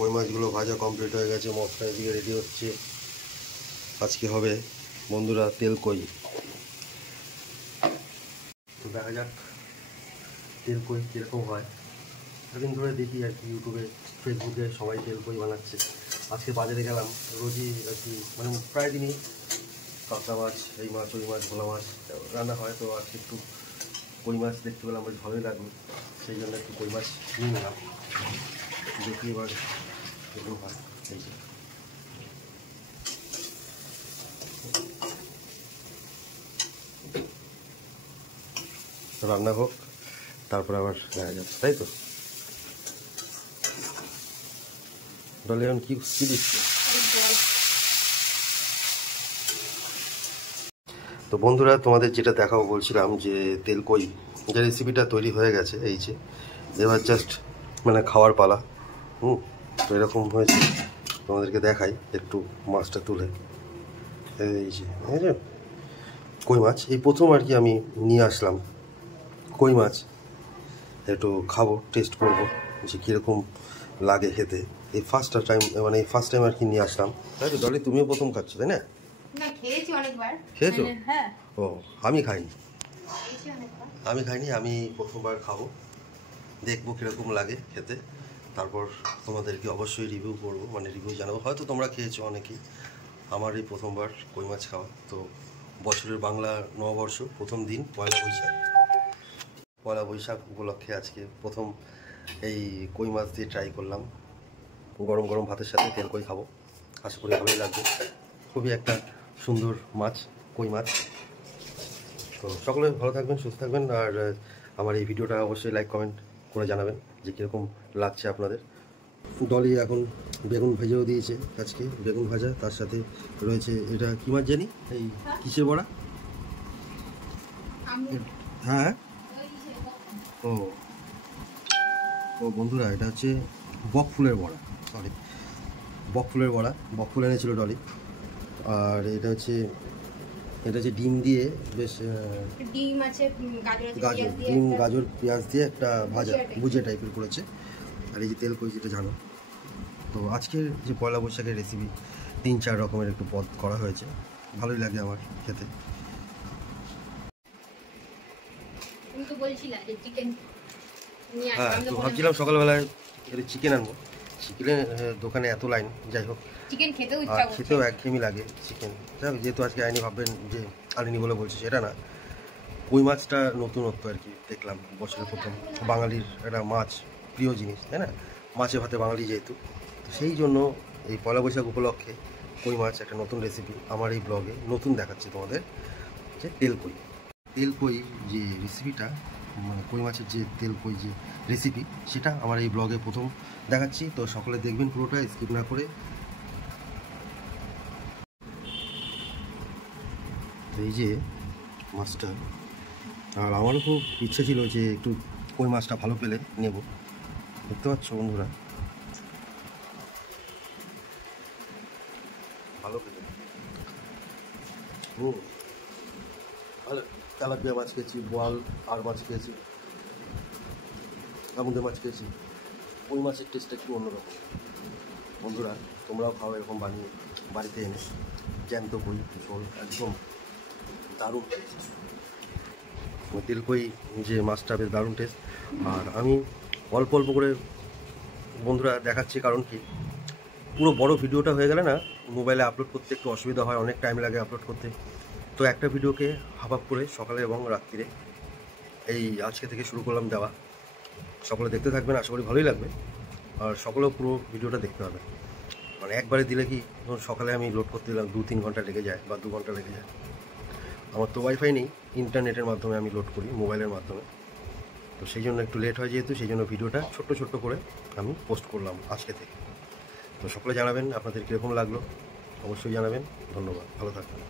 কই মাছগুলো ভাজা কমপ্লিট হয়ে গেছে, মশলা এদিকে রেডি হচ্ছে। আজকে হবে বন্ধুরা তেল কই। তো দেখা যাক তেল কই কীরকম হয়। এদিন ধরে দেখি আর কি ইউটিউবে ফেসবুকে সবাই তেল কই বানাচ্ছে। আজকে বাজারে গেলাম, রোজই আর কি মানে প্রায় দিনই কাতলা মাছ, এই মাছ, ওই মাছ, ভোলা মাছ রান্না হয়। তো আজকে একটু কই মাছ দেখতে পেলাম, বেশ ভালোই লাগলো, সেই জন্য একটু কই মাছ নিয়ে নিলাম। দেখি এবার এগুলো হয়। এই যে রান্না হোক, তারপর আবার দেখা যাচ্ছে, তাই তো? ডলে এখন কি দিচ্ছে? তো বন্ধুরা তোমাদের যেটা দেখাবো বলছিলাম যে তেল কই যে রেসিপিটা তৈরি হয়ে গেছে। এই যে এবার জাস্ট মানে খাওয়ার পালা। তো এরকম হয়েছে, তোমাদেরকে দেখাই একটু মাছটা তুলে। এই যে কই মাছ এই প্রথম আর কি আমি নিয়ে আসলাম কই মাছ, একটু খাবো, টেস্ট করবো যে কীরকম লাগে খেতে। এই ফার্স্ট টাইম মানে এই ফার্স্ট টাইম আর কি নিয়ে আসলাম, তাই তো? ডলি তুমিও প্রথম খাচ্ছ তাই না? খেয়েছি অনেকবার। খেয়েছো? হ্যাঁ। ও আমি খাইনি, আমি প্রথমবার খাবো, দেখবো কীরকম লাগে খেতে, তারপর তোমাদেরকে অবশ্যই রিভিউ করবো, মানে রিভিউ জানাবো। হয়তো তোমরা খেয়েছো অনেকেই, আমার এই প্রথমবার কই মাছ খাওয়া। তো বছরের বাংলা নববর্ষ প্রথম দিন পয়লা বৈশাখ উপলক্ষে আজকে প্রথম এই কই মাছ দিয়ে ট্রাই করলাম। গরম গরম ভাতের সাথে তেল কই খাবো, আশা করি ভালোই লাগবে। খুবই একটা সুন্দর মাছ, কই মাছ। তো সকলে ভালো থাকবেন, সুস্থ থাকবেন, আর আমার এই ভিডিওটা অবশ্যই লাইক কমেন্ট করে জানাবেন যে কীরকম লাগছে আপনাদের। ডলি এখন বেগুন ভেজেও দিয়েছে, আজকে বেগুন ভাজা, তার সাথে রয়েছে এটা কী মাছ জানি, এই কিসের বড়া? হ্যাঁ ও ও বন্ধুরা, এটা হচ্ছে বকফুলের বড়া, সরি বকফুলের বড়া, বকফুল এনেছিল ডলি। আর এটা হচ্ছে ডিম দিয়ে, বেশ ডিম আছে, ডিম, গাজর, পেঁয়াজ দিয়ে একটা ভাজা ভুজিয়া টাইপের করেছে। আর এই যে তেল কই, যেটা জানো। তো আজকের যে পয়লা বৈশাখের রেসিপি 3-4 রকমের একটু পদ করা হয়েছে, ভালোই লাগে আমার খেতে। হ্যাঁ, তো ভাবছিলাম সকালবেলায় চিকেন আনবো, চিকেনের দোকানে এত লাইন, যাই হোক খেতেও একঘেয়েমি লাগে চিকেন। যাই হোক, যেহেতু আজকে আইনি ভাববেন যে আনিনি বলে বলছি, সেটা না, কই মাছটা নতুনত্ব আর কি দেখলাম, বছরের প্রথম বাঙালির একটা মাছ, প্রিয় জিনিস, তাই না? মাছে ভাতে বাঙালি যেহেতু, তো সেই জন্য এই পয়লা বৈশাখ উপলক্ষে কই মাছ একটা নতুন রেসিপি আমার এই ব্লগে নতুন দেখাচ্ছি তোমাদের, যে তেল কই যে রেসিপিটা, মানে কই মাছের যে তেল কই যে রেসিপি, সেটা আমার এই ব্লগে প্রথম দেখাচ্ছি। তো সকলে দেখবেন পুরোটা, স্কিপ না করে। এই যে মাছটা, আর আমারও খুব ইচ্ছে ছিল যে একটু কই মাছটা ভালো পেলে নেব। দেখতে পাচ্ছ বন্ধুরা, ভালো পেলে তেলাপিয়া মাছ খেয়েছি, বোয়াল আর মাছ খেয়েছি, আমুদে মাছ খেয়েছি। কই মাছের টেস্টটা একটু অন্যরকম। বন্ধুরা তোমরাও খাও এরকম বানিয়ে বাড়িতে এনে, জ্যান্ত কই ঝোল একদম দারুণ টেস্ট। তেল কই যে মাছটা বেশ দারুণ টেস্ট। আর আমি অল্প অল্প করে বন্ধুরা দেখাচ্ছি, কারণ কি পুরো বড় ভিডিওটা হয়ে গেলে না মোবাইলে আপলোড করতে একটু অসুবিধা হয়, অনেক টাইম লাগে আপলোড করতে। তো একটা ভিডিওকে হাফ আপ করে সকালে এবং রাত্রিরে এই আজকে থেকে শুরু করলাম দেওয়া। সকলে দেখতে থাকবেন, আশা করি ভালোই লাগবে। আর সকলেও পুরো ভিডিওটা দেখতে হবে, মানে একবারে দিলে কি, ধরুন সকালে আমি লোড করতে দিলাম 2-3 ঘন্টা লেগে যায় বা 2 ঘন্টা লেগে যায়। আমার তো ওয়াইফাই নেই, ইন্টারনেটের মাধ্যমে আমি লোড করি, মোবাইলের মাধ্যমে। তো সেই জন্য একটু লেট হয়, যেহেতু সেই জন্য ভিডিওটা ছোট্ট করে আমি পোস্ট করলাম আজকে থেকে। তো সকলে জানাবেন আপনাদের কীরকম লাগলো, অবশ্যই জানাবেন। ধন্যবাদ, ভালো থাকবেন।